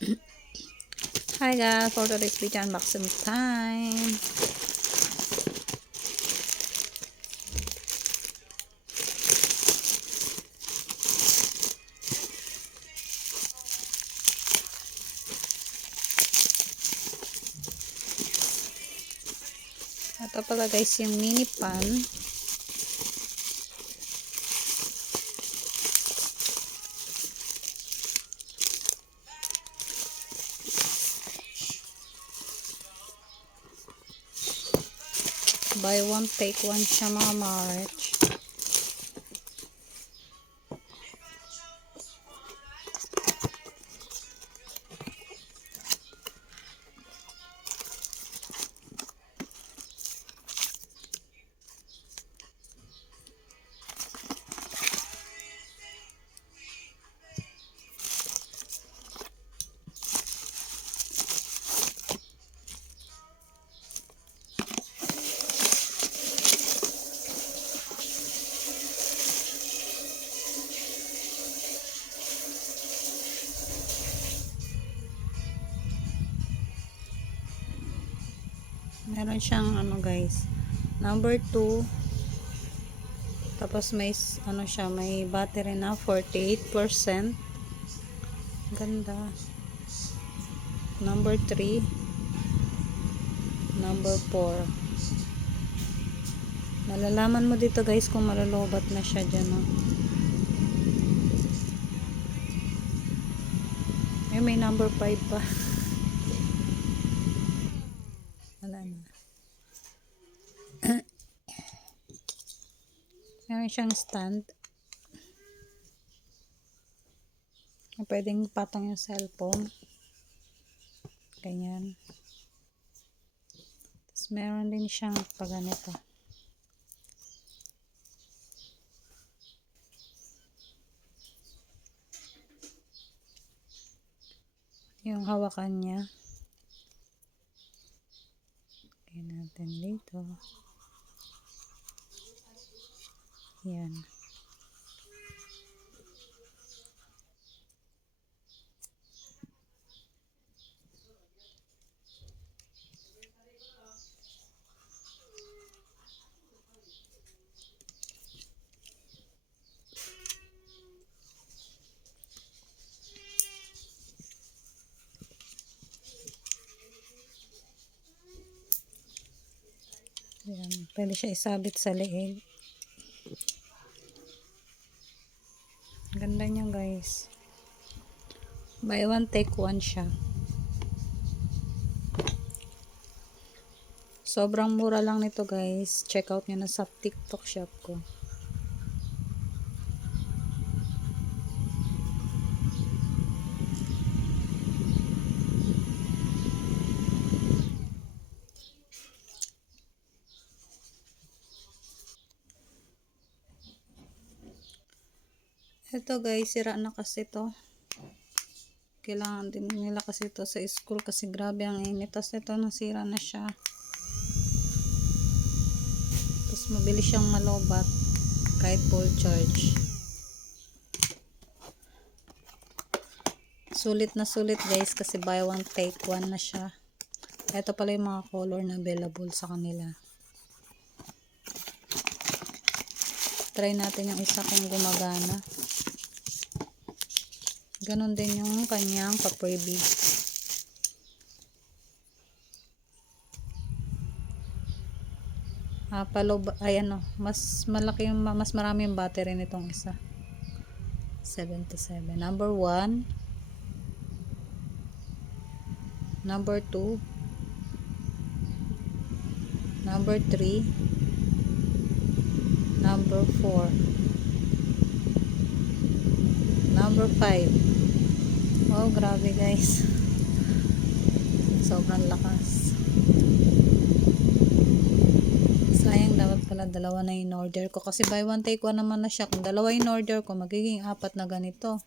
Hi guys, for today's video unboxing time. Ito pala guys yung mini pan. Buy one, take one siya mga March. Meron siyang ano guys, number 2. Tapos may ano siya, may battery na 48%. Ganda. Number 3. Number 4. Malalaman mo dito guys kung malalobat na siya dyan. Oh. May number 5 pa. Wala na. Meron siyang stand. Pwedeng patong yung cellphone. Ganyan. Tapos meron din siyang paganito. Yung hawakan niya. Lagyan natin dito. Yan. Yan. Pwede siya isabit sa leeg. Ganda niya guys. Buy one take one siya. Sobrang mura lang nito guys. Check out nyo na sa TikTok shop ko. Ito guys, sira na kasi to. Kailangan din nila kasi ito sa school kasi grabe ang init. Tapos ito nasira na siya. Tapos mabilis siyang malobat kahit full charge. Sulit na sulit guys kasi buy one take one na siya. Ito pala yung mga color na available sa kanila. Try natin yung isa kung gumagana. Ganon din yung kanyang pa-freebie. Ah, palob, ay ano, mas malaki yung, mas marami yung battery nitong isa. 77. Number 1. Number 2. Number 3. Number 4. Number 5. Oh, grabe guys. Sobrang lakas. Sayang dapat pala dalawa na in order ko. Kasi buy one take one naman na siya. Kung dalawa in order ko, magiging apat na ganito.